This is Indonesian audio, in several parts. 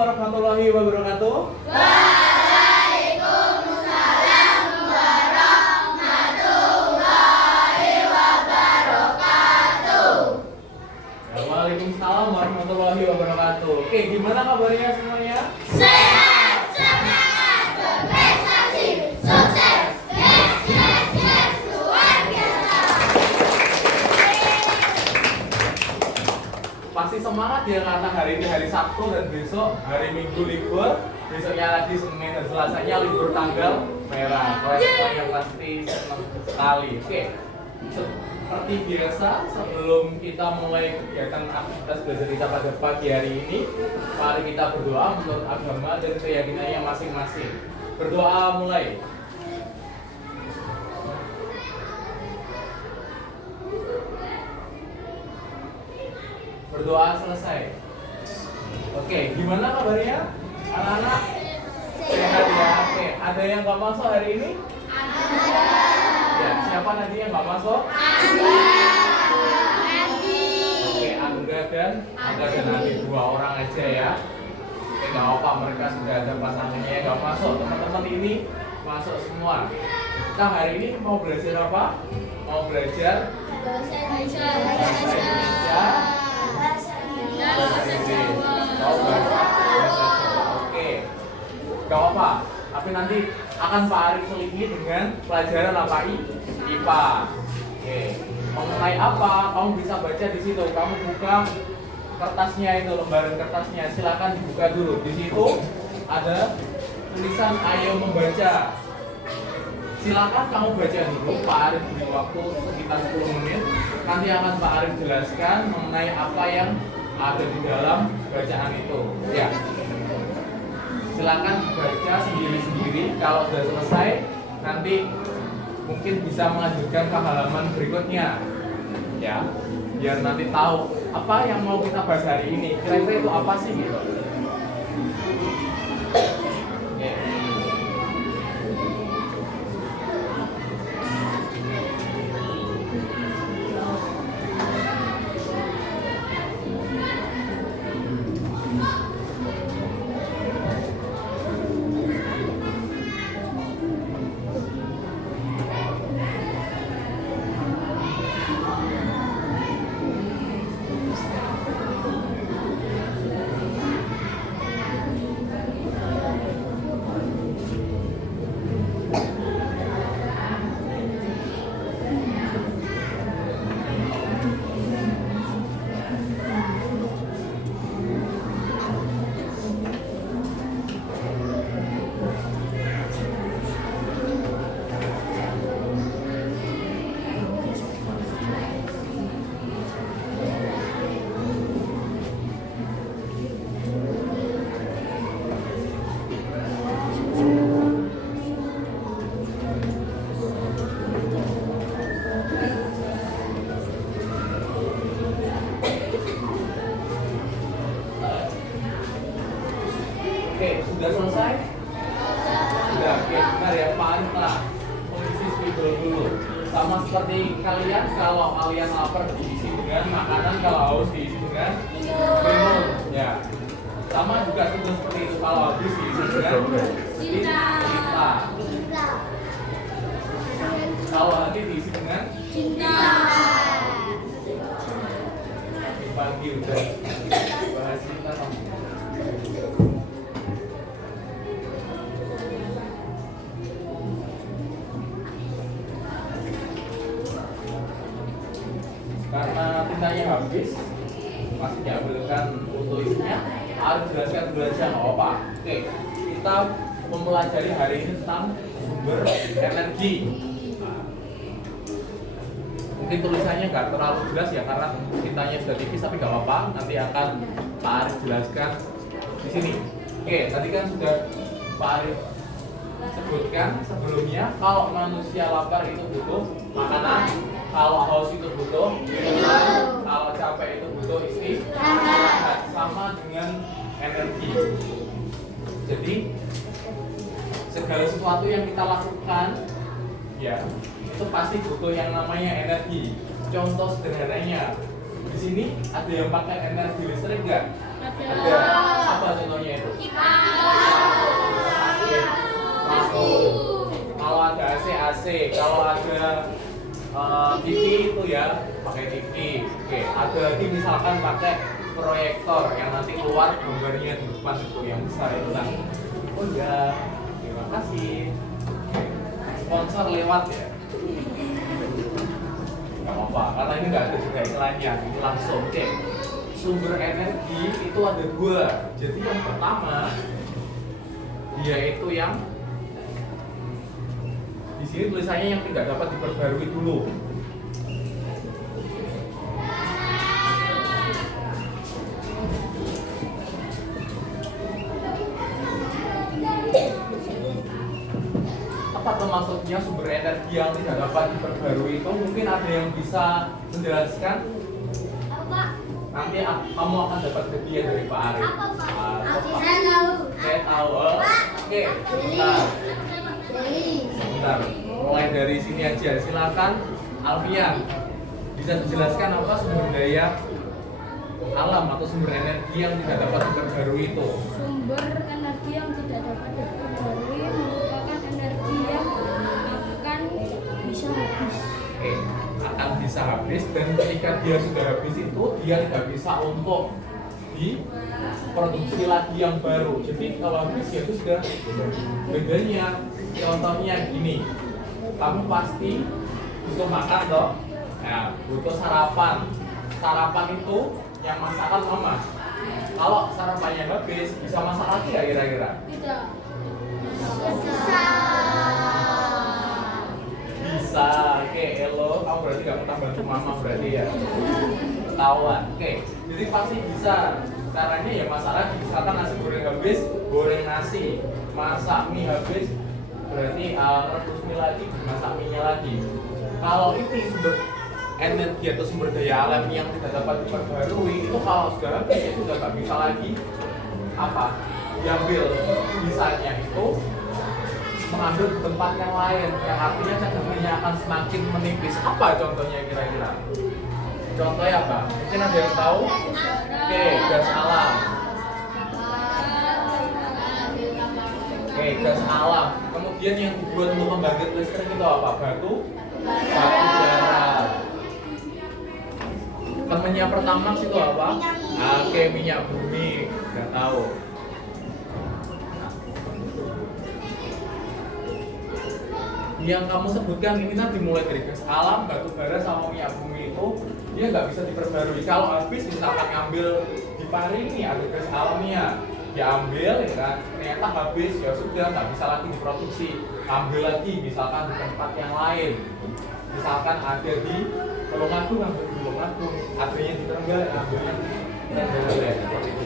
warahmatullahi wabarakatuh. Waalaikumsalam warahmatullahi wabarakatuh. Ya, waalaikumsalam warahmatullahi wabarakatuh. Oke, gimana kabarnya semuanya? Sehat, semangat, berprestasi, sukses, yes, luar biasa. Pasti semangat ya karena hari ini hari Sabtu dan besok hari Minggu libur. Besoknya lagi Senin dan Selasanya libur tanggal merah. Semuanya pasti senang sekali. Oke, seperti biasa sebelum kita mulai kegiatan aktivitas belajar kita pada pagi hari ini, mari kita berdoa menurut agama dan keyakinannya masing-masing. Berdoa mulai. Berdoa selesai. Oke, gimana kabarnya anak-anak? Sehat ya. Oke, ada yang nggak masuk hari ini? Ya, siapa nanti yang nggak masuk? Oke, Angga dan Adi, 2 orang aja ya. Oke, nggak apa, mereka sudah ada pasangannya yang nggak masuk. Teman-teman ini masuk semua. Kita hari ini mau belajar apa? Mau belajar bahasa Indonesia. Oke, gak apa, tapi nanti akan Pak Arif selingi dengan pelajaran apa IPA. Oke, mengenai apa kamu bisa baca di situ. Kamu buka kertasnya itu, lembaran kertasnya, silakan dibuka dulu. Di situ ada tulisan ayo membaca. Silakan kamu baca dulu. Pak Arif beri waktu sekitar 10 menit. Nanti akan Pak Arif jelaskan mengenai apa yang ada di dalam bacaan itu. Ya, silakan baca sendiri-sendiri. Kalau sudah selesai, nanti mungkin bisa melanjutkan ke halaman berikutnya. Ya, biar nanti tahu apa yang mau kita bahas hari ini. Kira-kira itu apa sih gitu. Oke. Oke, sudah selesai? Sudah, oke, benar ya, Pak Arif lah. Kondisi spidol dulu. Sama seperti kalian, kalau kalian lapar diisi dengan makanan, kalau haus diisi dengan minum. Ya, sama juga seperti itu. Kalau habis diisi dengan cinta. Kalau hati diisi dengan Cinta. pagi udah bahas cinta kamu. Karena tintanya habis, masih diambilkan untuk isinya, harus jelaskan dulu aja nggak apa. Oke, kita mempelajari hari ini tentang sumber energi. Mungkin tulisannya nggak terlalu jelas ya karena tintanya sudah tipis, tapi nggak apa-apa. Nanti akan Pak Arif jelaskan di sini. Oke, tadi kan sudah Pak Arif sebutkan sebelumnya kalau manusia lapar itu butuh makanan, kalau haus itu butuh minum, kalau capek itu butuh istirahat, sama dengan energi. Jadi segala sesuatu yang kita lakukan ya itu pasti butuh yang namanya energi. Contoh sederhananya di sini ada yang pakai energi listrik nggak? Ada. Apa contohnya itu? itu ya, pakai TV. Oke, ada lagi misalkan pakai proyektor yang nanti keluar gambarnya di depan itu yang besar itu kan. Oh ya, terima kasih. Sponsor lewat ya. Gak apa-apa, karena ini nggak ada juga iklannya, ini langsung cek. Sumber energi itu ada dua. Jadi yang pertama, dia itu yang di sini tulisannya yang tidak dapat diperbarui dulu. Apa tuh maksudnya sumber energi yang tidak dapat diperbarui itu? Mungkin ada yang bisa menjelaskan? Apa? Nanti kamu akan dapat hadiah dari Pak Arif. Apa, Pak? Apa? Saya tahu. Saya tahu. Oke, sebentar. Sebentar. Mulai dari sini aja. Silakan, Alfian. Bisa dijelaskan apa sumber daya alam atau sumber energi yang tidak dapat diperbarui itu? Sumber energi yang tidak dapat diperbarui merupakan energi yang akan bisa habis. Oke, akan bisa habis dan ketika dia sudah habis itu dia tidak bisa untuk diproduksi lagi yang baru. Jadi kalau habis ya itu sudah bedanya. Contohnya gini, kamu pasti butuh makan toh, nah, butuh sarapan. Sarapan itu yang masakan mama. Kalau sarapannya habis, bisa masak lagi ya kira-kira? Tidak. Bisa. Bisa. Oke, hello. Kamu berarti gak pernah bantu mama berarti ya? Ketahuan. Oke, jadi pasti bisa. Caranya ya masalah misalkan nasi goreng habis, goreng nasi. Masak mie habis, berarti rebus mie lagi, masak mie-nya lagi. Kalau ini sumber energi atau sumber daya alam yang tidak dapat diperbarui itu kalau sudah habis itu sudah nggak bisa lagi apa diambil. Bisanya itu mengambil di tempat yang lain, yang artinya cadangannya akan semakin menipis. Apa contohnya kira-kira? Contohnya apa? Mungkin ada yang tahu? Oke, gas alam. Oke, gas alam. Kemudian yang dibuat untuk membangkit listrik itu apa? Batu bara. Temennya pertamax itu apa? Oke, minyak bumi. Nggak tahu. Yang kamu sebutkan ini nanti mulai dari gas alam, batu bara sama minyak bumi itu dia nggak bisa diperbarui. Kalau habis misalkan ngambil di pari ini ada gas alamnya, diambil ya kan, ternyata habis ya sudah nggak bisa lagi diproduksi. Ambil lagi misalkan di tempat yang lain. Misalkan ada di Tulungagung, ambil di Tulungagung, adanya di Trenggalek, ambilnya di Trenggalek.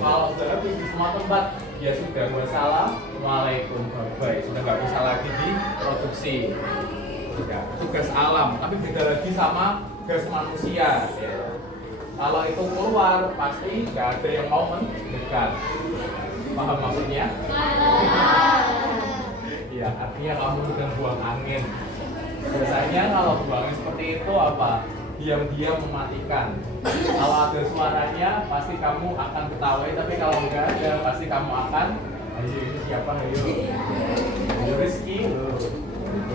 Kalau sudah habis di semua tempat, ya sudah, wassalamualaikum, bye-bye. Sudah nggak bisa lagi diproduksi. Ya, itu gas alam, tapi beda lagi sama gas manusia. Ya. Kalau itu keluar, pasti nggak ada yang mau mendekat. Paham maksudnya? Iya, artinya kamu sedang buang angin. Biasanya kalau buang angin seperti itu apa? Diam-diam mematikan. Kalau ada suaranya, pasti kamu akan ketawa. Tapi kalau nggak ada, pasti kamu akan ayo ini siapa, ayo Rizky,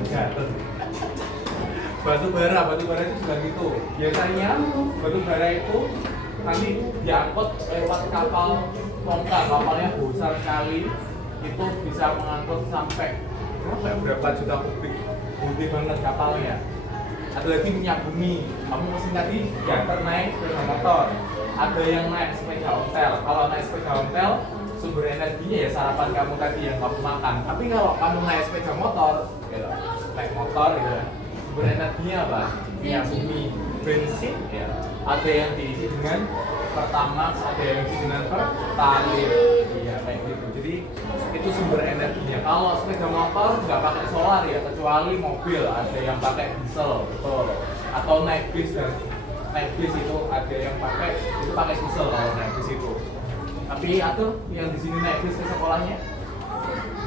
jatuh. Batu bara itu sudah gitu. Biasanya batu bara itu nanti diangkut lewat kapal tongkang, kapalnya besar sekali, itu bisa mengangkut sampai berapa juta kubik, gede banget kapalnya. Ada lagi minyak bumi, kamu mesin tadi diantar naik sepeda motor, ada yang naik sepeda ontel. Kalau naik sepeda ontel, sumber energinya ya sarapan kamu tadi yang kamu makan. Tapi kalau kamu naik sepeda motor, ya, naik motor gitu, sumber energinya apa? Minyak bumi, bensin, ya. Ada yang diisi dengan Pertamax, ada yang diisi dengan Pertalite, iya kayak gitu. Jadi itu sumber energinya. Kalau sepeda motor nggak pakai solar ya, kecuali mobil ada yang pakai diesel, betul. Atau naik bis dan naik bis itu ada yang pakai diesel kalau naik bis itu. Tapi atur yang di sini naik bis ke sekolahnya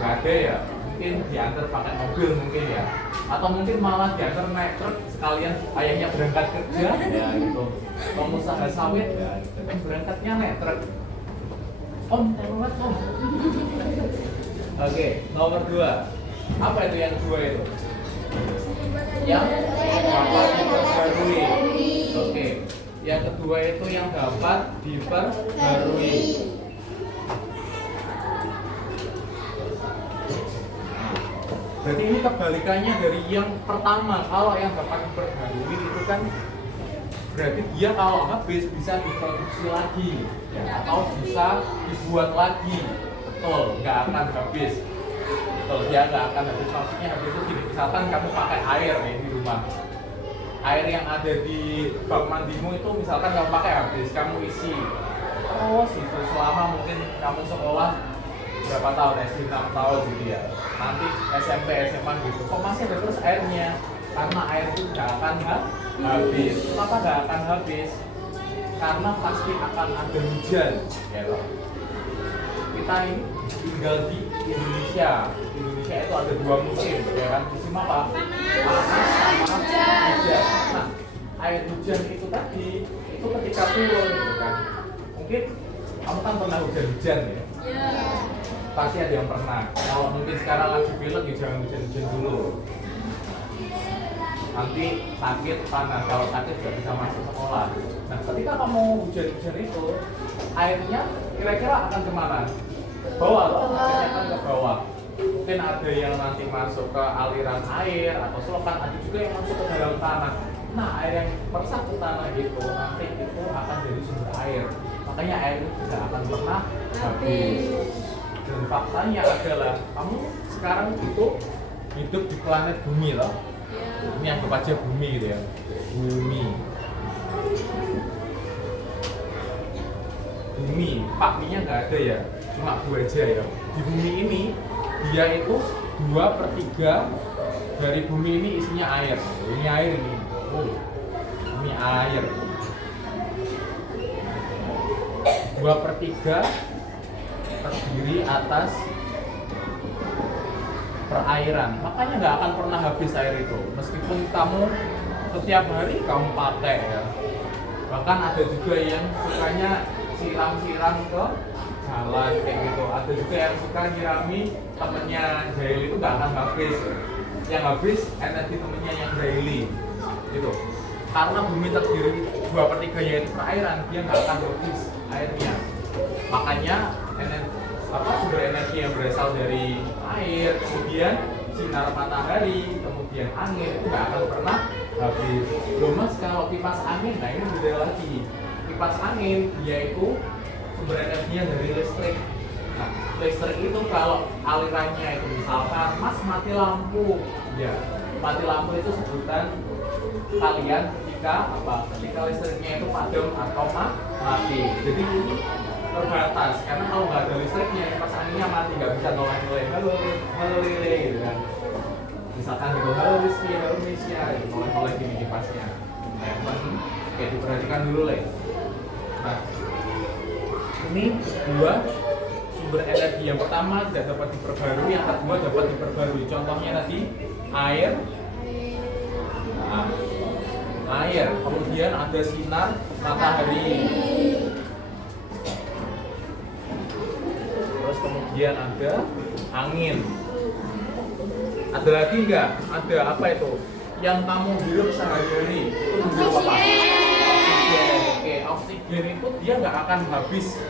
nggak ada ya. Mungkin diantar pakai mobil mungkin ya. Atau mungkin malah diantar naik truk sekalian ayahnya berangkat kerja ya gitu. Pengusaha sawit ya, gitu. Berangkatnya naik truk. Om, terlambat om. Oke, nomor 2. Apa itu yang 2 itu? Yang dapat diperbarui. Oke. Yang kedua itu yang dapat diperbarui. Berarti ini kebalikannya dari yang pertama. Kalau yang dapat diperbarui itu kan berarti dia kalau habis bisa diproduksi lagi ya, atau bisa dibuat lagi. Betul, nggak akan habis. Betul, dia nggak akan habis. Maksudnya habis itu gini, misalkan kamu pakai air nih di rumah, air yang ada di bak mandimu itu misalkan kamu pakai habis, kamu isi terus itu selama mungkin kamu sekolah berapa tahun, SD 6 tahun gitu ya, nanti SMP, SMA gitu, kok masih ada terus airnya, karena air itu nggak akan habis. Kenapa nggak akan habis? Karena pasti akan ada hujan ya loh. Kita ini tinggal di Indonesia. Indonesia itu ada 2 musim ya kan, musim apa? Panas sama hujan. Nah, air hujan itu tadi itu ketika turun gitu kan, mungkin kamu kan pernah hujan-hujan ya? Pasti ada yang pernah. Kalau mungkin sekarang lagi pilek ya jangan hujan-hujan dulu, nanti sakit panas, kalau sakit nggak bisa masuk sekolah. Nah, ketika kamu hujan-hujan itu, airnya kira-kira akan kemana? Bawah loh, airnya akan ke bawah. Mungkin ada yang nanti masuk ke aliran air atau selokan, ada juga yang masuk ke dalam tanah. Nah, air yang meresap ke tanah itu nanti itu akan jadi sumber air. Makanya air itu tidak akan pernah habis. Dan faktanya adalah kamu sekarang itu hidup di planet bumi loh. Ini anggap aja bumi gitu ya. Bumi. Bumi, pakminya nggak ada ya, cuma 2 aja ya. Di bumi ini dia itu 2/3 dari bumi ini isinya air. Ini air ini. Ini air. 2/3 terdiri atas perairan. Makanya nggak akan pernah habis air itu. Meskipun kamu setiap hari kamu pakai ya. Bahkan ada juga yang sukanya siram-siram ke jalan kayak gitu. Ada juga yang suka nyirami temennya Jaili, itu nggak akan habis. Yang habis energi temennya yang Jaili gitu. Karena bumi terdiri 2/3 yaitu perairan, dia nggak akan habis airnya. Makanya sumber energi yang berasal dari air, kemudian sinar matahari, kemudian angin itu nggak akan pernah habis. Loh mas, kalau kipas angin, nah ini beda lagi. Kipas angin dia itu sumber energinya dari listrik. Nah, listrik itu kalau alirannya itu misalkan mas mati lampu, ya mati lampu itu sebutan kalian ketika apa? Ketika listriknya itu padam atau mati. Jadi terbatas, karena kalau nggak ada listriknya kipas anginnya mati, nggak bisa noleh-noleh halo lele gitu kan. Misalkan gitu, halo Misya, noleh-noleh gini kipasnya. Nah, oke, diperhatikan dulu Le. Nah, ini 2 sumber energi. Yang pertama tidak dapat diperbarui, yang kedua dapat diperbarui. Contohnya tadi air. Nah, air, kemudian ada sinar matahari. Terus kemudian ada angin. Ada lagi nggak? Ada apa itu? Yang kamu hirup sehari-hari itu menghirup apa? Oksigen. Oke, oksigen itu dia nggak akan habis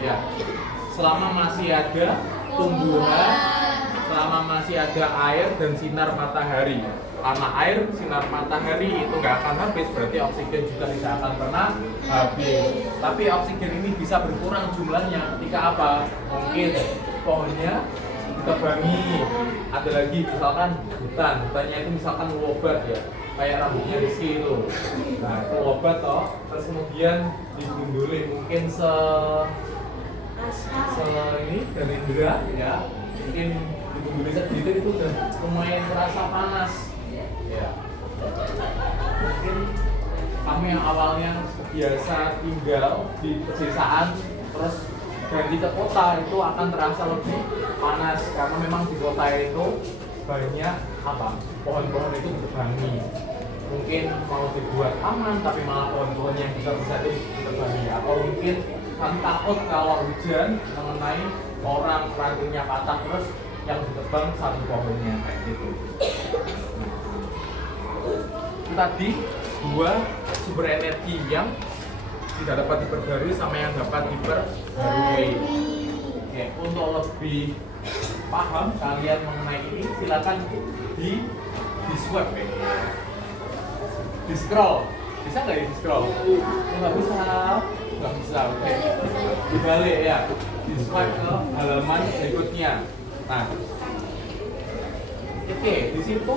ya. Selama masih ada tumbuhan, selama masih ada air dan sinar matahari. Karena air, sinar matahari itu nggak akan habis, berarti oksigen juga tidak akan pernah habis. Tapi oksigen ini bisa berkurang jumlahnya ketika apa? Mungkin pohonnya ditebangi. Ada lagi misalkan hutannya itu misalkan lobat ya, kayak rambutnya Rizky itu. Nah itu lobat toh, terus kemudian digunduli mungkin ini dari Indra ya, mungkin digunduli sedikit itu udah lumayan terasa panas ya. Mungkin kamu yang awalnya biasa tinggal di pedesaan terus ganti ke kota itu akan terasa lebih panas karena memang di kota itu banyak apa, pohon-pohon itu ditebangi. Mungkin mau dibuat aman tapi malah pohon-pohon yang besar-besar itu ditebangi. Atau mungkin kamu takut kalau hujan mengenai orang rantingnya patah terus yang ditebang satu pohonnya kayak gitu. Nah, tadi dua sumber energi yang tidak dapat diperbarui sama yang dapat diperbarui. Oke, untuk lebih paham kalian mengenai ini silakan di swab ya. Di scroll. Bisa nggak ya di scroll? Nggak bisa. Nggak bisa. Oke. Dibalik ya. Di swipe ke halaman berikutnya. Nah, oke, di situ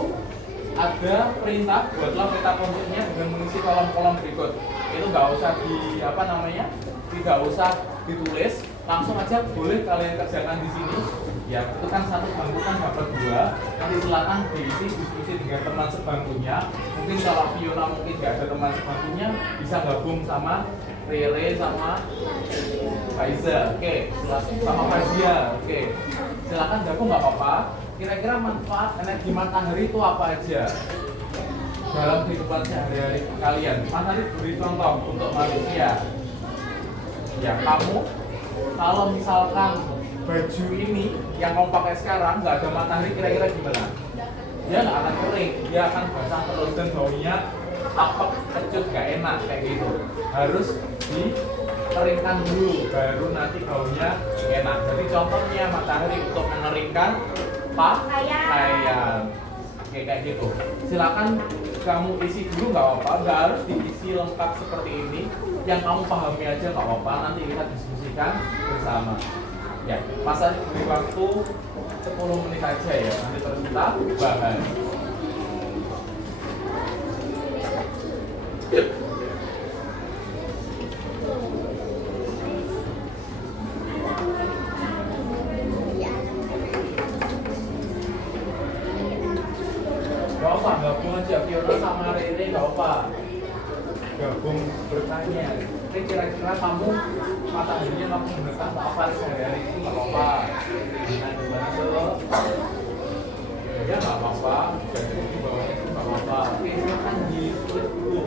ada perintah buatlah peta konturnya dengan mengisi kolom-kolom berikut. Itu nggak usah tidak usah ditulis, langsung aja boleh kalian kerjakan di sini. Ya, itu kan satu bangku kan dapat dua. Nanti silakan diisi diskusi dengan teman sebangkunya. Mungkin kalau Fiona mungkin nggak ada teman sebangkunya, bisa gabung sama Rere sama Faiza. Oke, sama Fazia. Oke, silakan gabung nggak apa-apa. Kira-kira manfaat energi matahari itu apa aja dalam kehidupan sehari-hari kalian? Mas tadi beri contoh untuk manusia. Ya, kamu kalau misalkan baju ini yang kamu pakai sekarang nggak ada matahari, kira-kira gimana? Dia nggak akan kering, dia akan basah terus dan baunya apek, kecut, nggak enak kayak gitu. Harus dikeringkan dulu, baru nanti baunya enak. Jadi contohnya matahari untuk mengeringkan pakaian. Oke, kayak gitu. Silakan kamu isi dulu nggak apa-apa, nggak harus diisi lengkap seperti ini. Yang kamu pahami aja nggak apa-apa, nanti kita diskusikan bersama. Ya, masa beri waktu 10 menit aja ya, nanti terus kita bahas. Gak apa, gabung aja Fiona sama Rere, gak apa. Gabung bertanya. Tapi kira-kira kamu mataharinya kamu gunakan apa sehari-hari itu gak apa. Nah, gimana tuh? Ya gak apa-apa. Jadi di bawahnya itu gak apa-apa. Oke, silakan ditulis dulu.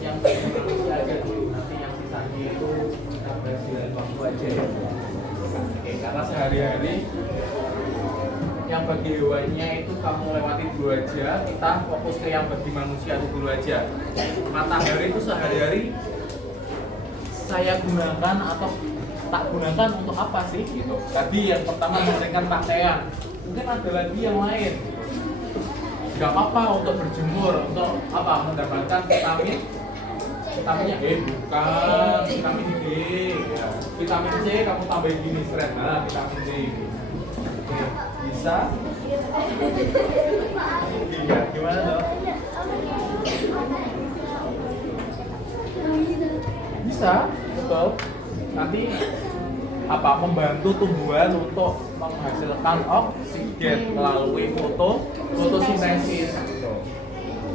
Yang manusia aja dulu. Nanti yang sisanya itu kita bahas di lain waktu aja ya. Oke, karena sehari-hari yang bagi hewannya itu kamu lewati dulu aja, kita fokus ke yang bagi manusia itu dulu aja. Matahari itu sehari-hari saya gunakan atau tak gunakan untuk apa sih gitu. Tadi yang pertama mengeringkan pakaian, mungkin ada lagi yang lain. Gak apa-apa untuk berjemur, untuk apa, mendapatkan vitaminnya bukan vitamin D ya. Vitamin C kamu tambahin gini seret, nah vitamin D. Oke, bisa? Iya, gimana dong? Bisa, betul. Nanti apa, membantu tumbuhan untuk menghasilkan oksigen melalui fotosintesis.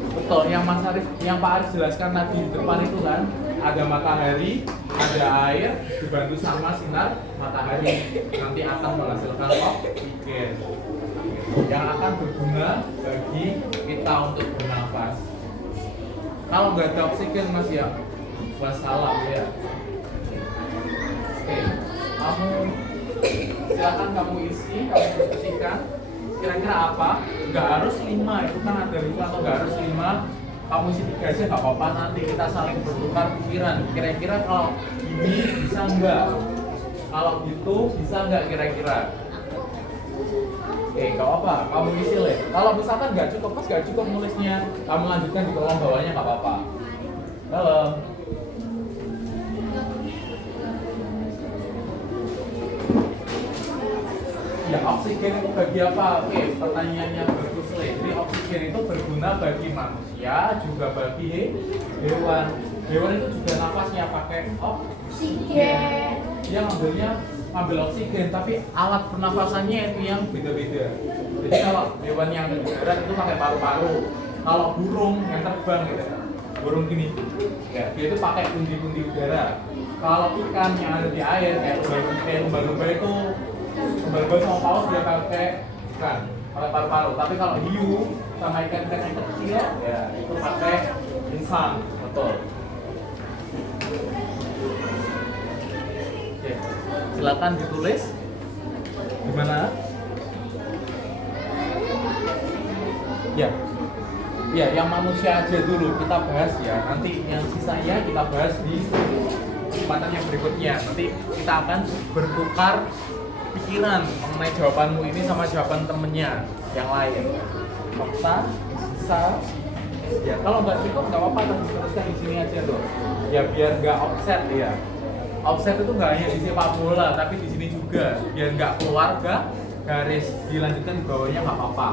Betul, yang Mas Arif, yang Pak Arif jelaskan tadi di depan itu kan, ada matahari, ada air, dibantu sama sinar matahari, nanti akan menghasilkan oksigen yang akan berguna bagi kita untuk bernafas. Kalau nggak ada oksigen Mas ya, wassalam ya. Oke, silakan kamu isi, kamu diskusikan. Kira-kira apa? Nggak harus 5, itu kan ada 5 atau nggak harus 5. Kamu isi 3 aja nggak apa-apa, nanti kita saling bertukar pikiran. Kira-kira kalau ini bisa nggak? Kalau gitu bisa nggak kira-kira? Oke, nggak apa-apa, kamu isi deh. Kalau misalkan nggak cukup, pas nggak cukup nulisnya, kamu lanjutkan di kolom bawahnya nggak apa-apa. Halo. Ya, oksigen itu bagi apa? Oke, pertanyaannya bagus nih. Jadi oksigen itu berguna bagi manusia, juga bagi hewan. Hewan itu juga nafasnya pakai oksigen. Dia ngambil oksigen, tapi alat pernafasannya itu yang beda-beda. Jadi kalau hewan yang ada di darat itu pakai paru-paru. Kalau burung yang terbang gitu, burung gini, ya dia itu pakai pundi-pundi udara. Kalau ikan yang ada di air kayak lumba-lumba itu, lumba-lumba sama paus dia pakai paru-paru. Tapi kalau hiu sama ikan-ikan yang kecil, ya itu pakai insang, betul. Oke, silakan ditulis Gimana? Ya. Ya, yang manusia aja dulu kita bahas ya. Nanti yang sisanya kita bahas di kesempatan yang berikutnya. Nanti kita akan bertukar pikiran mengenai jawabanmu ini sama jawaban temennya yang lain. Fakta, bisa. Ya, kalau nggak cukup nggak apa-apa, teruskan di sini aja tuh. Ya biar nggak offset ya. Offset itu nggak hanya di sepak bola, tapi di sini juga. Biar nggak keluar ke garis, dilanjutkan di bawahnya nggak apa-apa.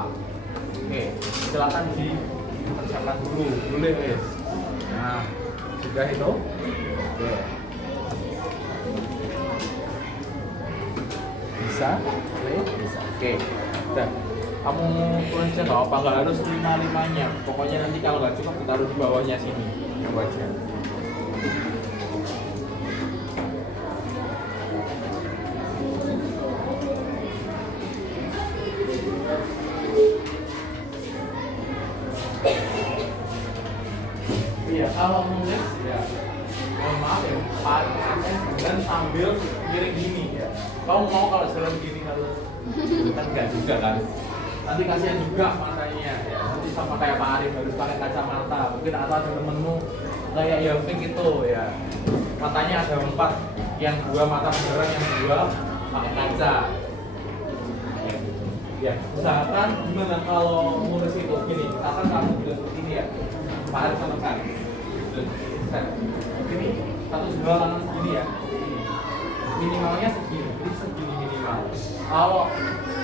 Oke, silakan dipersiapkan dulu, boleh guys. Nah, sudah itu. Oke. Bisa, boleh, bisa. Oke, udah. Kamu tulis aja nggak apa, nggak harus 5-5-nya. Pokoknya nanti kalau nggak cukup taruh di bawahnya sini, yang wajar. Iya, kalau nulis ya, mohon maaf ya, dan sambil miring gini ya. Kamu mau kalau jalan gini kalau kan enggak juga kan? Nanti kasihan juga matanya ya. Nanti sama kayak Pak Arif harus pakai kacamata. Mungkin atau ada temenmu kayak Yovik itu ya. Matanya ada 4, yang 2 mata beneran, yang 2 pakai kaca. Ya, usahakan gimana kalau nulis itu gini. Misalkan kamu udah seperti ini ya. Pak Arif sama kan. Ini satu sebelah kanan segini ya. Minimalnya segini, jadi segini minimal. Kalau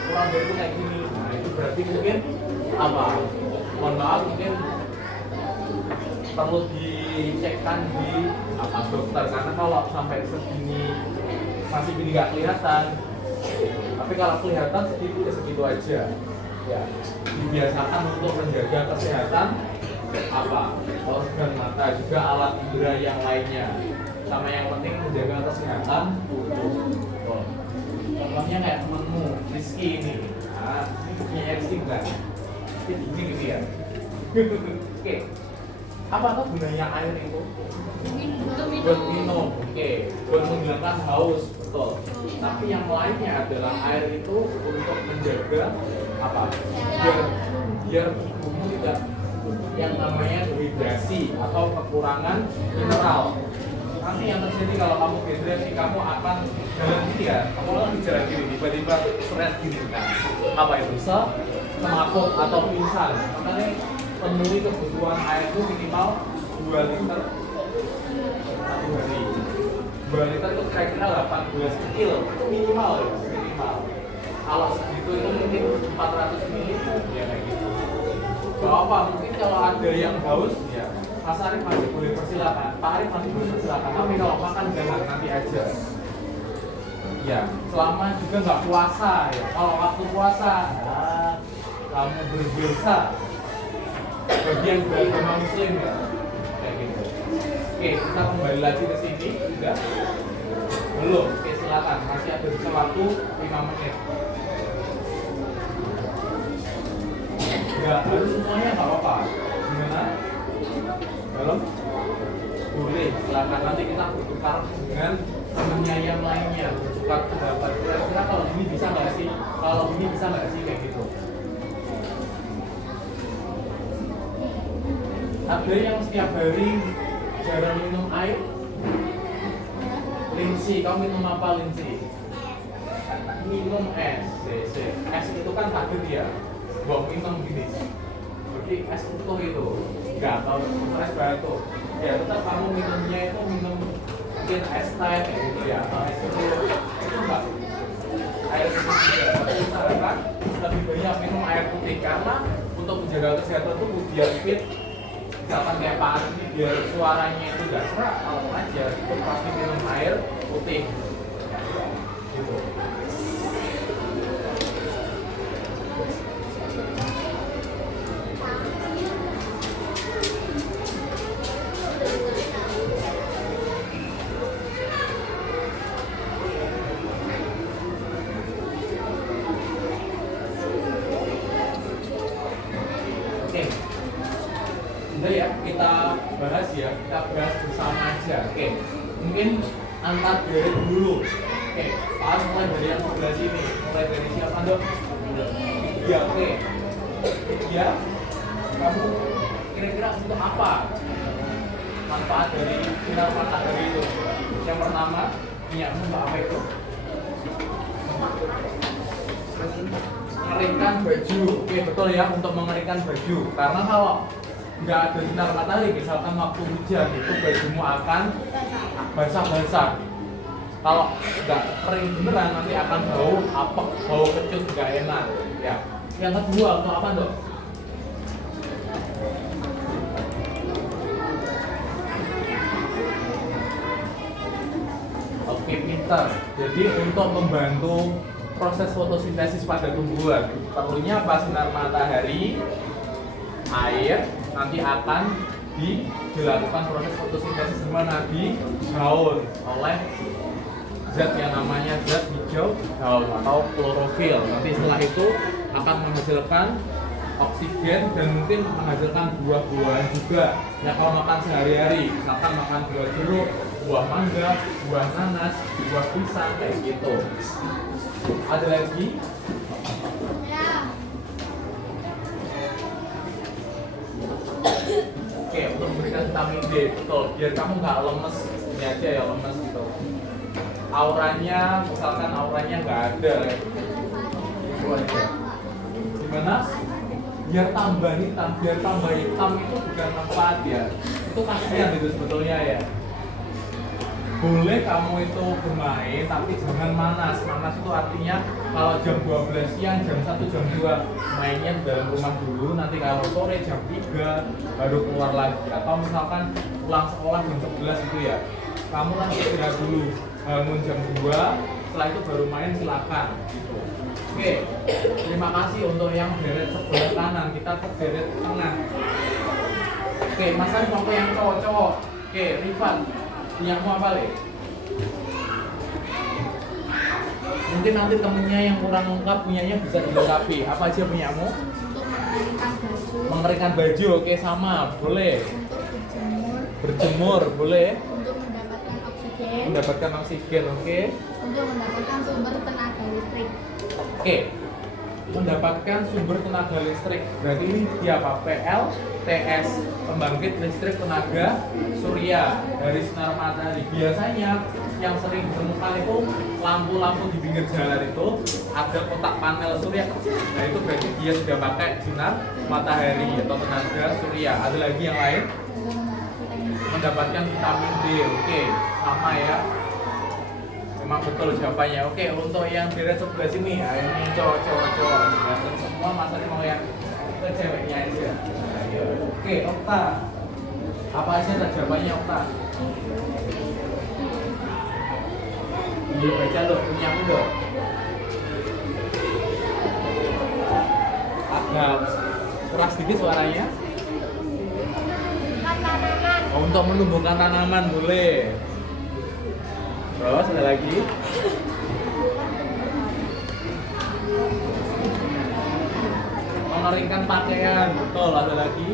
kurang dari itu kayak gini, nah itu berarti mungkin apa? Mohon maaf, mungkin perlu dicekkan di apa dokter, karena kalau sampai segini masih gini nggak kelihatan. Tapi kalau kelihatan segitu ya segitu aja. Ya, dibiasakan untuk menjaga kesehatan apa? Organ mata, juga alat indera yang lainnya. Sama yang penting menjaga kesehatan tubuh. Contohnya kayak temenmu Rizky ini. Nah, ini punya Rizky enggak? Ini gitu ya. Oke. Apa tuh gunanya air itu? Buat minum. Oke. Buat menghilangkan haus, betul. Tapi yang lainnya adalah air itu untuk menjaga apa? Biar tubuhmu tidak yang namanya dehidrasi atau kekurangan mineral. Nanti yang terjadi kalau kamu dehidrasi, kamu akan jalan gini ya, kamu akan jalan gini, tiba-tiba stres gini kan. Apa itu? Semaput atau pingsan. Makanya penuhi kebutuhan air itu minimal 2 liter satu hari. 2 liter itu kira-kira 18 ml, itu minimal ya, minimal. Kalau segitu itu mungkin 400 ml ya kayak gitu. Gak apa, mungkin kalau ada yang haus ya Mas Arif masih boleh persilakan, Pak Arif masih boleh persilakan. Tapi kalau makan jangan nanti aja. Ya, selama juga nggak puasa ya. Kalau waktu puasa, nah, kamu berdosa. Bagian beragama Muslim ya, kayak gitu. Oke, kita kembali lagi ke sini, sudah? Belum? Oke, silakan. Masih ada waktu 5 menit. Ya, harus semuanya nggak apa-apa. Gimana? Dalam? Boleh, silakan. Nanti kita bertukar dengan temennya yang lainnya, bertukar pendapat. Kira-kira kalau ini bisa nggak sih? Kalau ini bisa nggak sih kayak gitu? Ada yang setiap hari jarang minum air? Lindsay, kamu minum apa Lindsay? Minum es. Es itu kan takut ya. Buang minum gini. Jadi es utuh itu. Enggak, kalau es batu. Ya tetap kamu minumnya itu minum mungkin es teh kayak gitu ya. Atau es itu enggak. Air putih juga. Tapi usahakan lebih banyak minum air putih karena untuk menjaga kesehatan tubuh biar fit. Misalkan kayak Pak Arif ini biar suaranya itu enggak serak, kalau aja itu pasti minum air putih. Gitu. Kita bahas bersama aja. Oke, mungkin antar grade dulu. Oke, Pak mulai dari yang sebelah sini. Mulai dari siapa dok? Ya, oke. Ya, kamu kira-kira untuk apa manfaat dari sinar matahari itu? Yang pertama, minyakmu untuk apa itu? Mengeringkan baju. Oke, betul ya, untuk mengeringkan baju. Karena kalau nggak ada sinar matahari, misalkan waktu hujan itu bajumu akan basah-basah. Kalau nggak kering beneran nanti akan bau apek, bau kecut, nggak enak. Ya. Yang kedua untuk apa dok? Oke, pintar. Jadi untuk membantu proses fotosintesis pada tumbuhan, perlunya apa? Sinar matahari, air, nanti akan dilakukan proses fotosintesis di mana? Di daun oleh zat yang namanya zat hijau daun atau klorofil. Nanti setelah itu akan menghasilkan oksigen dan mungkin menghasilkan buah-buahan juga. Ya kalau makan sehari-hari, misalkan makan buah jeruk, buah mangga, buah nanas, buah pisang kayak gitu. Ada lagi? Ya. Oke, untuk memberikan vitamin D, betul. Biar kamu nggak lemes, ini aja ya lemes gitu. Auranya, misalkan auranya nggak ada, itu aja. Gimana? Biar tambah hitam itu bukan manfaat ya. Itu kasihan itu sebetulnya ya. Boleh kamu itu bermain, tapi jangan manas. Manas itu artinya kalau jam 12 siang, jam 1, jam 2 mainnya di dalam rumah dulu. Nanti kalau sore jam 3 baru keluar lagi. Atau misalkan pulang sekolah jam 11 itu ya, kamu kan istirahat dulu, bangun jam 2, setelah itu baru main silakan gitu. Oke, terima kasih untuk yang deret sebelah kanan, kita ke deret tengah. Oke, Mas Ari mau ke yang cowok-cowok. Oke, Rifan, punyamu apa Le? Mungkin nanti temennya yang kurang lengkap punyanya bisa dilengkapi. Apa aja punyamu? Untuk mengeringkan baju, Mengeringkan baju, oke sama, boleh. untuk berjemur, Berjemur, boleh. untuk mendapatkan oksigen, Mendapatkan oksigen, oke. untuk mendapatkan sumber tenaga listrik. Oke, mendapatkan sumber tenaga listrik. Berarti ini dia apa? PLTS, pembangkit listrik tenaga surya dari sinar matahari. Biasanya yang sering ditemukan itu lampu-lampu di pinggir jalan itu ada kotak panel surya. Nah itu berarti dia sudah pakai sinar matahari atau tenaga surya. Ada lagi yang lain? Mendapatkan vitamin D. Oke, sama ya. Memang betul jawabannya. Oke, untuk yang deret sebelah sini ya, ini cowok-cowok. Dan semua Mas Ari mau yang ke ceweknya aja. Ayo. Oke, Okta. Apa aja jawabannya Okta? Iya, baca dong, punya aku dong. Agak keras sedikit suaranya. Oh, untuk menumbuhkan tanaman boleh. Terus ada lagi. Mengeringkan pakaian, betul. Ada lagi.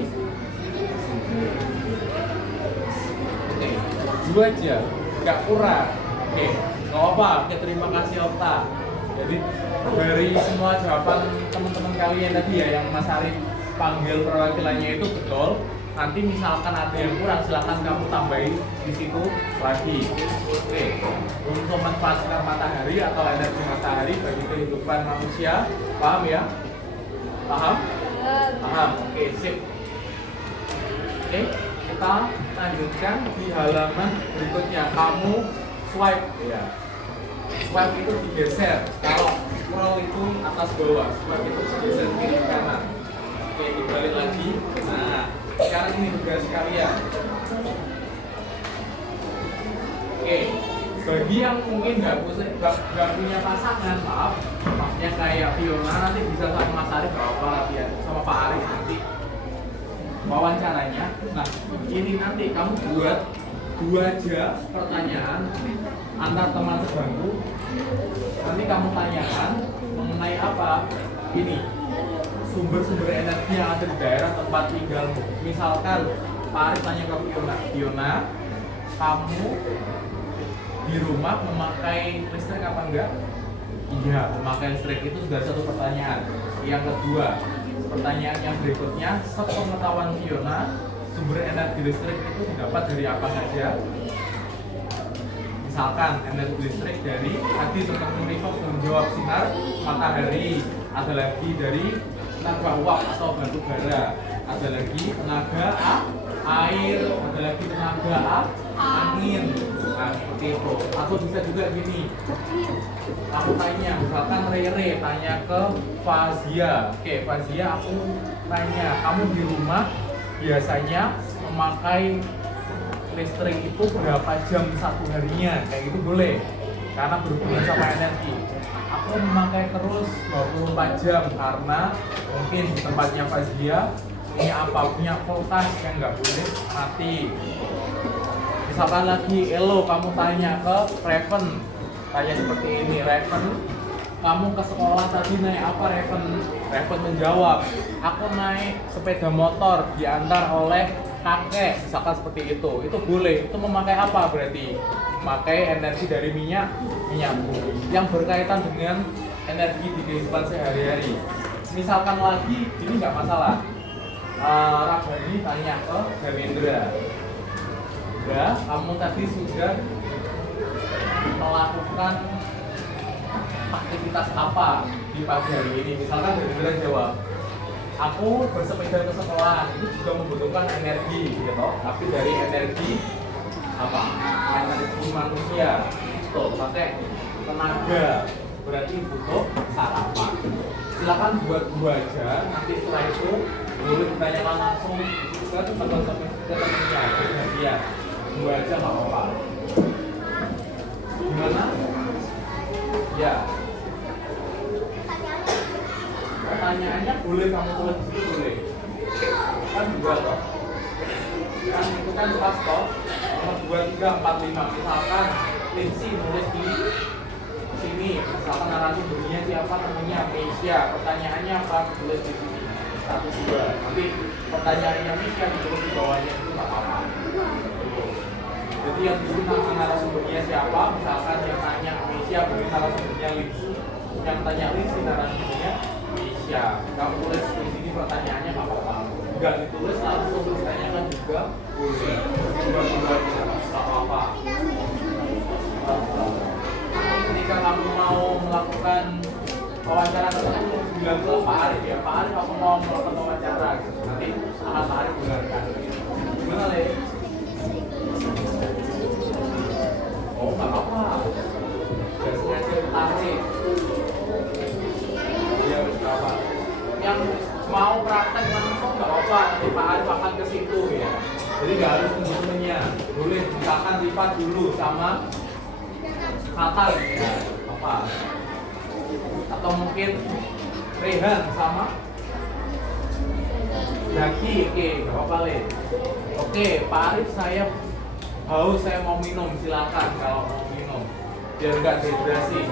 Oke, dua aja, nggak kurang. Oke, nggak apa. Oke, terima kasih Okta. Jadi dari semua jawaban teman-teman kalian tadi ya, yang Mas Ari panggil perwakilannya itu betul. Nanti misalkan ada yang kurang, silahkan kamu tambahin di situ lagi. Oke, untuk manfaat sinar matahari atau energi matahari bagi kehidupan manusia, paham ya? Paham? Paham. Oke, sip. Oke, kita lanjutkan di halaman berikutnya. Kamu swipe ya. Swipe itu digeser. Kalau scroll itu atas bawah, swipe itu digeser kiri kanan. Oke, dibalik lagi. Nah, sekarang ini tugas kalian. Oke, bagi yang mungkin nggak punya pasangan, maksudnya kayak Fiona nanti bisa sama Mas Arif berapa latihan sama Pak Arif nanti wawancaranya. Nah, ini nanti kamu buat 2 aja pertanyaan antar teman sebangku. Nanti kamu tanyakan mengenai apa? Ini sumber-sumber energi yang ada di daerah tempat tinggalmu. Misalkan Pak Arif tanya ke Fiona, kamu di rumah memakai listrik apa enggak? Iya, memakai listrik. Itu sudah satu pertanyaan. Yang kedua, pertanyaan yang berikutnya, sepengetahuan Fiona, sumber energi listrik itu didapat dari apa saja? Misalkan energi listrik dari tadi seperti Unifor menjawab sinar matahari, ada lagi dari tenaga uap atau batu bara, ada lagi tenaga air, ada lagi tenaga angin. Nah seperti itu. Atau bisa juga gini, aku tanya, misalkan Rere tanya ke Fazia. Oke, Fazia, aku tanya, kamu di rumah biasanya memakai listrik itu berapa jam satu harinya? Kayak gitu boleh, karena berhubungan sama energi. Aku memakai terus 24 jam karena mungkin di tempatnya Fazia punya apa? Punya kulkas yang nggak boleh mati. Misalkan lagi Elo, kamu tanya ke Raven, tanya seperti ini, Raven, kamu ke sekolah tadi naik apa Raven? Raven menjawab, aku naik sepeda motor diantar oleh kakek, misalkan seperti itu boleh. Itu memakai apa berarti? Memakai energi dari minyak bumi yang berkaitan dengan energi di kehidupan sehari-hari. Misalkan lagi, ini nggak masalah. Rabani tanya ke Gavendra, ya, kamu tadi sudah melakukan aktivitas apa di pagi hari ini? Misalkan Gavendra jawab, aku bersepeda ke sekolah, itu juga membutuhkan energi, gitu. Tapi dari energi apa? Energi manusia, itu pakai tenaga, berarti butuh sarapan. Silakan buat dua aja, nanti setelah itu boleh ditanyakan langsung ke teman-temannya, dia dua aja nggak apa-apa. Gimana? Ya. Pertanyaannya boleh kamu tulis di situ boleh. Kan dua toh. Kan itu kan pas toh. Nomor 2, 3, 4, 5. Misalkan Lindsay nulis di sini. Misalkan narasumbernya siapa namanya Mesia. Pertanyaannya apa? Tulis di sini. 1, 2. Nanti pertanyaannya Mesia ditulis di bawahnya itu nggak apa-apa. Jadi yang dulu nama narasumbernya siapa? Misalkan yang tanya Mesia beri narasumbernya Lindsay. Yang tanya Lindsay narasumbernya Mesia. Kamu tulis di sini pertanyaannya nggak apa-apa. Nggak ditulis langsung ditanyakan juga boleh. Juga nggak apa-apa. Ketika kamu mau melakukan wawancara ketemu, bilang ke Pak Arif ya, Pak Arif aku mau melakukan wawancara gitu. Nanti akan Pak Arif dengarkan. Gimana Le? Oh nggak apa-apa. Gak sengaja ditarik. Ya nggak apa. Yang mau praktek langsung nggak apa-apa. Nanti Pak Arif akan ke situ ya. Jadi nggak harus temen-temennya. Boleh misalkan lipat dulu sama Natal ya, apa? Atau mungkin Rehan sama Zaki, oke, nggak apa-apa Le. Oke, Pak Arif saya haus, saya mau minum, silakan kalau mau minum, biar nggak dehidrasi.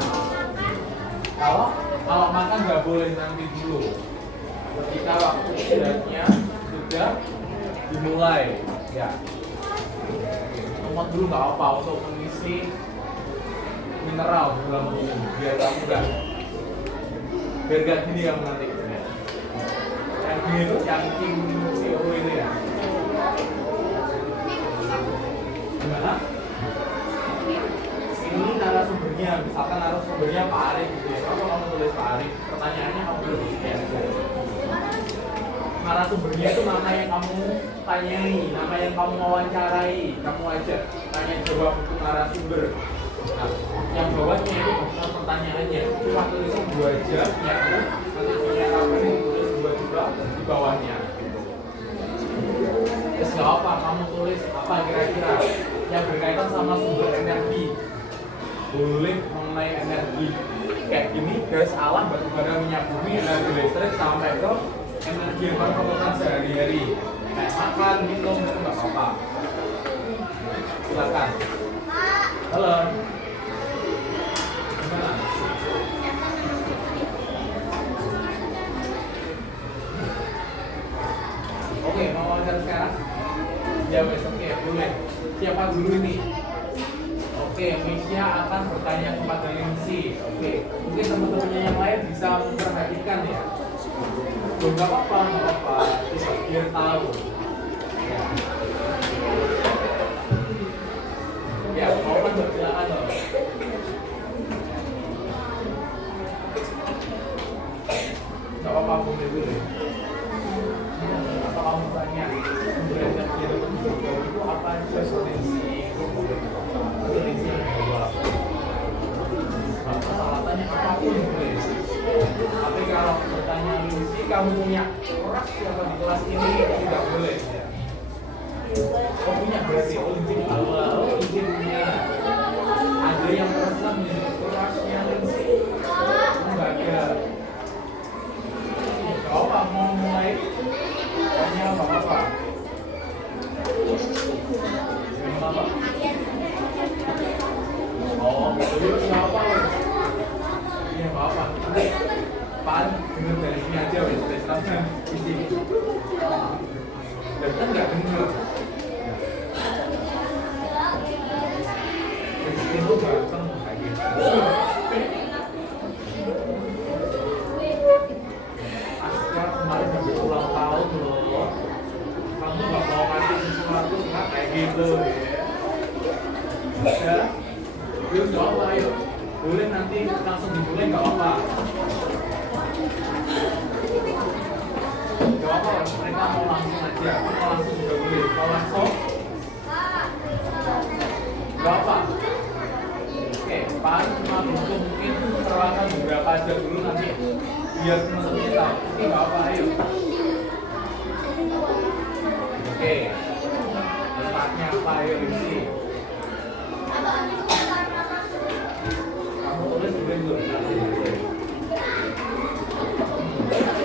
Kalau makan nggak boleh nanti dulu. Ketika waktu istirahatnya sudah dimulai, ya. Ngomong dulu nggak apa untuk mengisi mineral dalam tubuh biar kamu biar gini kamu nanti ya. Yang gini itu yang King CO itu ya. Gimana? Ini narasumbernya, misalkan narasumbernya Pak Arif gitu ya. Kalau kamu tulis Pak Arif, pertanyaannya kamu tulis ya. Narasumbernya itu nama yang kamu tanyai, nama yang kamu wawancarai, kamu ajak tanya jawab untuk narasumber. Nah, yang bawahnya itu bukan pertanyaannya, cuma tulisan 2 aja, ya nanti punya apa yang tulis 2 juga di bawahnya. Terus nggak apa, kamu tulis apa kira-kira yang berkaitan sama sumber energi. Boleh mengenai energi kayak gini, gas alam, batu bara, minyak bumi, energi listrik sampai ke energi yang berkaitan sehari-hari. Kayak makan, minum itu nggak apa-apa. Silakan. Halo. Oke, mau wawancara sekarang? Ya besok ya, boleh. Siapa dulu ini? Oke. Oke, Misha akan bertanya kepada Lindsay. Oke, mungkin teman-temannya yang lain bisa memperhatikan ya. Loh, nggak apa-apa, nggak apa-apa. Biar tahu. Ya, ya mau kan silakan loh. Nggak apa-apa, boleh dulu. Apa kamu tanya? Kemudian itu apa aja Lindsay? Lindsay yang jawab. Masalah tanya apapun boleh. Tapi kalau bertanya Lindsay, kamu punya orang siapa di kelas ini tidak boleh. Oh punya berarti, oh Lindsay bawa, oh Lindsay punya. Ada yang merasa menjadi kerasnya Lindsay? Enggak ada. Kau apa mau mulai? Tanya apa-apa. Apa? Oh, gitu nggak apa wes. Iya nggak apa. Nanti pan dengar dari sini aja wes. Terusnya di sini. Dan kan nggak dengar. Dari sini tuh ganteng kayak gitu. Aska kemarin habis ulang tahun loh. Kamu nggak mau ngasih sesuatu nggak kayak gitu ya? Ya. Yuk jawab ayo. Boleh nanti langsung dimulai nggak apa-apa. Jawab apa? Mereka mau langsung aja. Mau langsung juga boleh. Mau langsung? Jawab apa? Oke, Pak cuma butuh mungkin perlakuan beberapa aja dulu nanti biar teman-temannya tahu. Oke, nggak apa ayo. Oke. Tempatnya apa ayo isi? Tulis dulu untuk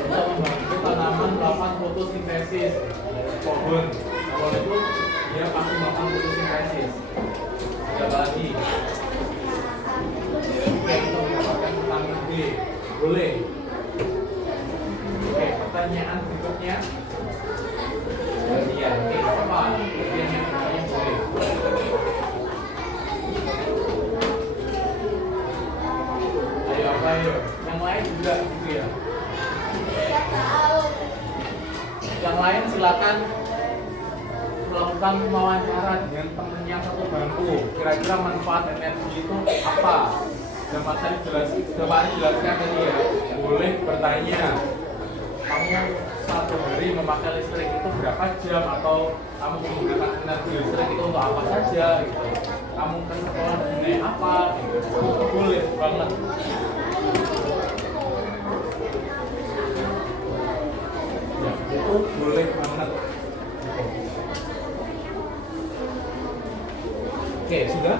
membantu tanaman melakukan fotosintesis pohon. Kalau itu dia pasti melakukan fotosintesis. Ada lagi. Oke, untuk mendapatkan vitamin D boleh. Oke, pertanyaan berikutnya. Iya, oke, apa? Pertanyaan berikutnya boleh. Ayo, yang lain juga gitu ya. Yang lain silakan melakukan wawancara dengan teman yang satu bangku. Kira-kira manfaat energi itu apa? Dan Mas Ari jelaskan tadi ya. Boleh bertanya. Kamu satu hari memakai listrik itu berapa jam atau kamu menggunakan energi listrik itu untuk apa saja? Gitu. Kamu ke sekolah dengan apa? Gitu. Boleh banget. Itu boleh banget. Oke, sudah?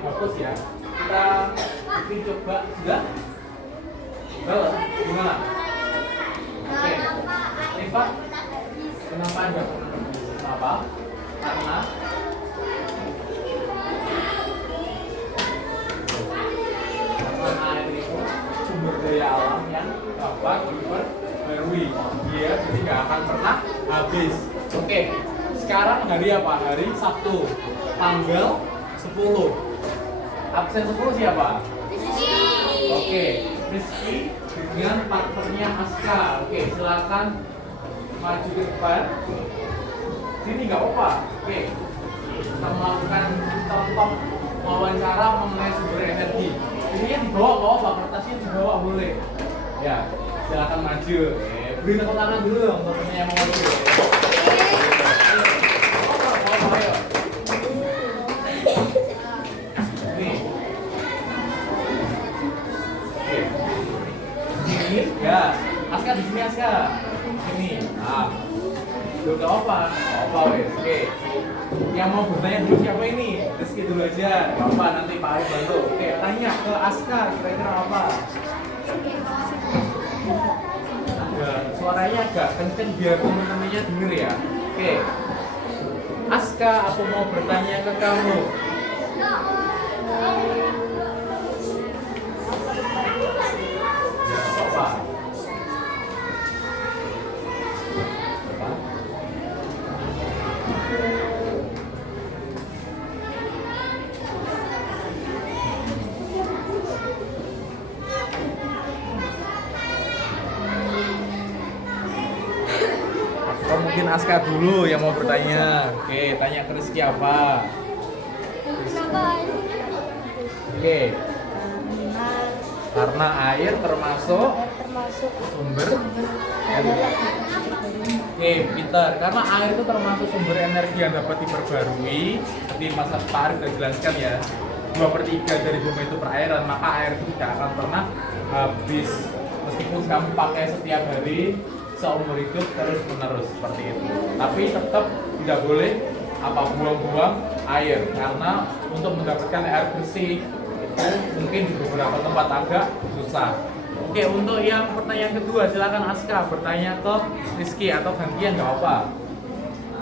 Fokus ya. Kita coba sudah. Kalau gimana? Oke. Rifa, kenapa Anda? Kenapa? Karena air itu sumber daya alam yang dapat diperbarui. Dia jadi nggak akan pernah habis. Oke. Sekarang hari apa? Hari Sabtu, tanggal 10. Absen 10 siapa? Rizky. Oke, Rizky dengan partnernya Aska. Oke, silakan maju ke depan. Sini nggak apa-apa. Oke, kita melakukan contoh wawancara mengenai sumber energi. Ini yang dibawa nggak apa-apa, kertasnya dibawa boleh. Ya, silakan maju. Beri tepuk tangan dulu dong temennya yang mau maju. Ayo. Ya, Aska di sini Aska. Sini. Nah. Lu gak apa? Apa wes? Oke. Yang mau bertanya dulu siapa ini? Rizky dulu aja. Gak apa nanti Pak Arif bantu. Oke, tanya ke Aska kira-kira apa? Suaranya agak kenceng biar teman-temannya denger ya. Oke. Aska, aku mau bertanya ke kamu. Apa? Oh, mungkin Aska dulu yang mau bertanya. Oke, tanya ke Rizky apa? Kenapa? Oke. Karena air termasuk sumber energi. Oke, Peter. Karena air itu termasuk sumber energi yang dapat diperbarui. Seperti Mas Pak Arif sudah jelaskan ya. 2/3 dari bumi itu perairan, maka air itu tidak akan pernah habis. Meskipun kamu pakai setiap hari, seumur hidup terus menerus seperti itu. Tapi tetap tidak boleh buang-buang air karena untuk mendapatkan air bersih itu mungkin di beberapa tempat agak susah. Oke, untuk yang pertanyaan kedua silakan Aska bertanya ke Rizky atau gantian nggak apa.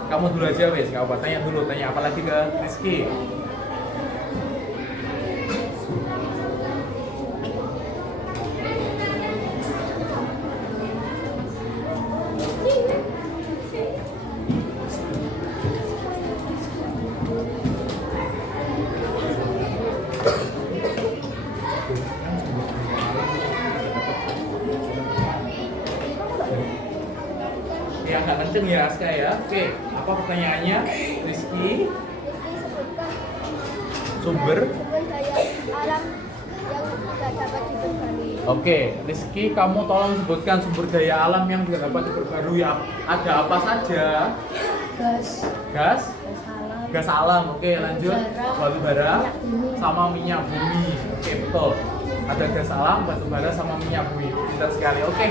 Kamu dulu aja wes, nggak apa. Tanya dulu, tanya apa lagi ke Rizky. Ya agak kenceng ya Aska ya. Oke, apa pertanyaannya? Rizky, sumber daya alam yang tidak dapat diperbarui. Oke, Rizky, kamu tolong sebutkan sumber daya alam yang tidak dapat diperbarui. Ada apa saja? Gas. Gas? Alam. Gas alam. Oke, lanjut. Batu bara sama minyak bumi. Oke, betul. Ada gas alam, batu bara sama minyak bumi. Pintar sekali. Oke.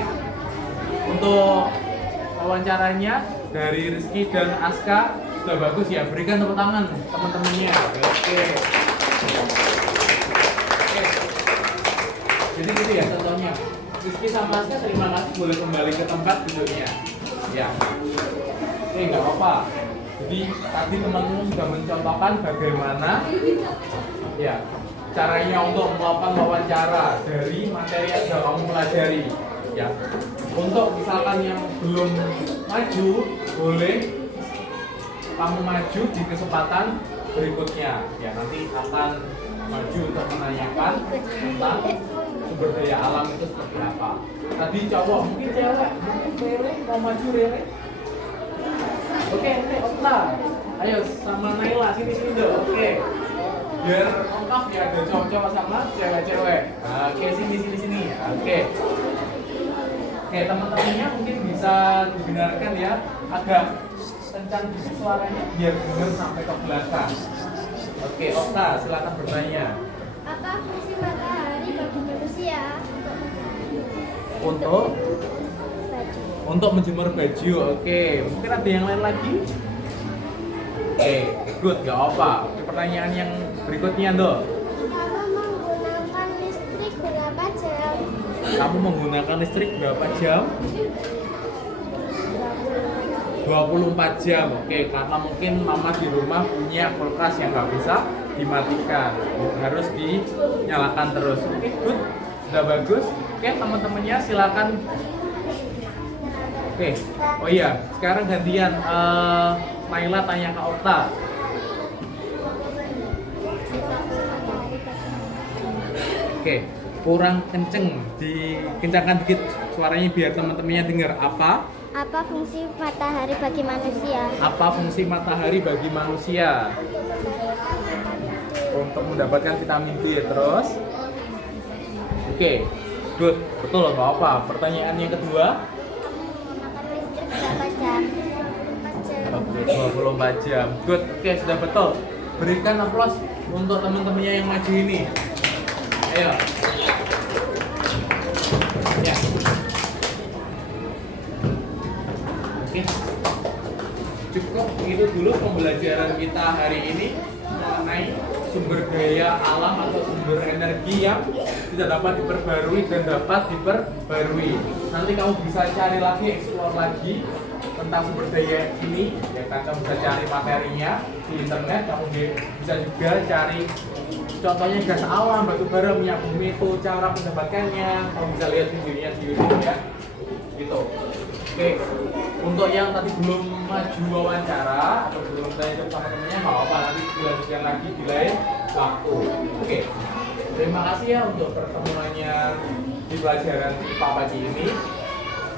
Untuk wawancaranya dari Rizky dan Aska sudah bagus ya. Berikan tepuk tangan teman-temannya. Oke. Jadi gitu ya contohnya. Rizky sama Aska terima kasih, boleh kembali ke tempat duduknya. Ya. Oke, nggak apa-apa. Jadi tadi teman-teman sudah mencontohkan bagaimana ya caranya untuk melakukan wawancara dari materi yang sudah kamu pelajari. Ya. Untuk misalkan yang belum maju, boleh kamu maju di kesempatan berikutnya. Ya, nanti akan maju untuk menanyakan tentang sumber daya alam itu seperti apa. Tadi cowok, mungkin cewek, mungkin Rere mau maju Rere. Oke, Okta. Ayo sama Naila sini dulu. Oke. Biar lengkap ya, ada cowok-cowok sama cewek-cewek. Oke, sini. Oke. Oke, teman-temannya mungkin bisa dibenarkan ya, agak kencang suaranya biar dengar sampai ke belakang. Oke, Okta, silakan bertanya. Apa fungsi matahari bagi manusia? Untuk menjemur baju. Oke, mungkin ada yang lain lagi? Oke, good, gak apa. Oke, pertanyaan yang berikutnya dong. Kamu menggunakan listrik berapa jam? Kamu menggunakan listrik berapa jam? 24 jam. Oke, karena mungkin mama di rumah punya kulkas yang nggak bisa dimatikan, harus dinyalakan terus. Oke, good, sudah bagus. Oke, teman-temannya silakan. Oke, oh iya, sekarang gantian Naila tanya ke Okta. Oke, kurang kenceng, dikencangkan dikit suaranya biar teman-temannya dengar. Apa fungsi matahari bagi manusia? Apa fungsi matahari bagi manusia? Untuk mendapatkan vitamin D ya terus. Oke, good, betul nggak apa. Pertanyaan yang kedua. Menggunakan listrik berapa jam? 4 jam. Oke, 24 jam. Good, oke sudah betul. Berikan aplaus untuk teman-temannya yang maju ini. Ayo. Ya. dulu pembelajaran kita hari ini mengenai sumber daya alam atau sumber energi yang tidak dapat diperbarui dan dapat diperbarui. Nanti kamu bisa cari lagi, explore lagi tentang sumber daya ini, ya kan? Kamu bisa cari materinya di internet, kamu bisa juga cari contohnya gas alam, batu bara, minyak bumi itu cara mendapatkannya. Kamu bisa lihat videonya di YouTube ya, gitu. Oke, untuk yang tadi belum maju wawancara atau belum tanya sama temennya, nggak apa-apa, nanti dilanjutkan lagi di lain waktu. Oke, terima kasih ya untuk pertemuannya di pelajaran IPA pagi ini.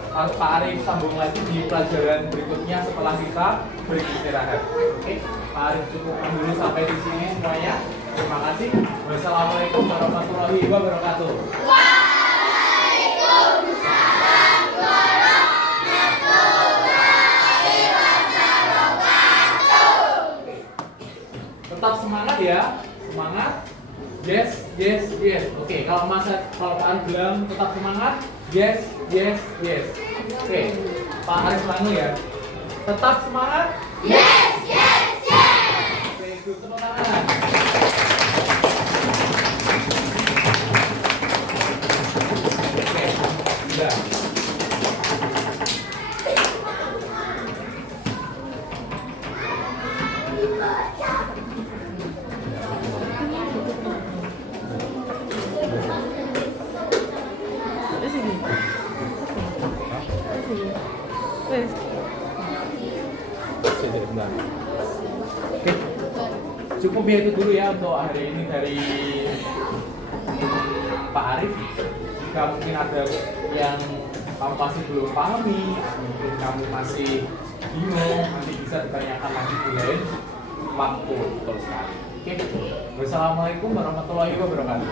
Pak Arif sambung lagi di pelajaran berikutnya setelah kita beristirahat. Oke, Pak Arif cukupkan dulu sampai di sini semuanya. Terima kasih. Wassalamualaikum warahmatullahi wabarakatuh. Tetap semangat ya, semangat. Yes, yes, yes. Oke, kalau Pak Arif bilang tetap semangat, yes, yes, yes. Oke, Pak Arif Langu ya. Tetap semangat. Yes, yes, yes. Oke, tepuk tangan. Oke, sudah. Oke, cukup ya itu dulu ya untuk hari ini dari Pak Arif. Jika mungkin ada yang kamu masih belum pahami, mungkin kamu masih bingung, nanti bisa ditanyakan lagi di lain waktu. Betul sekali. Oke, wassalamualaikum warahmatullahi wabarakatuh.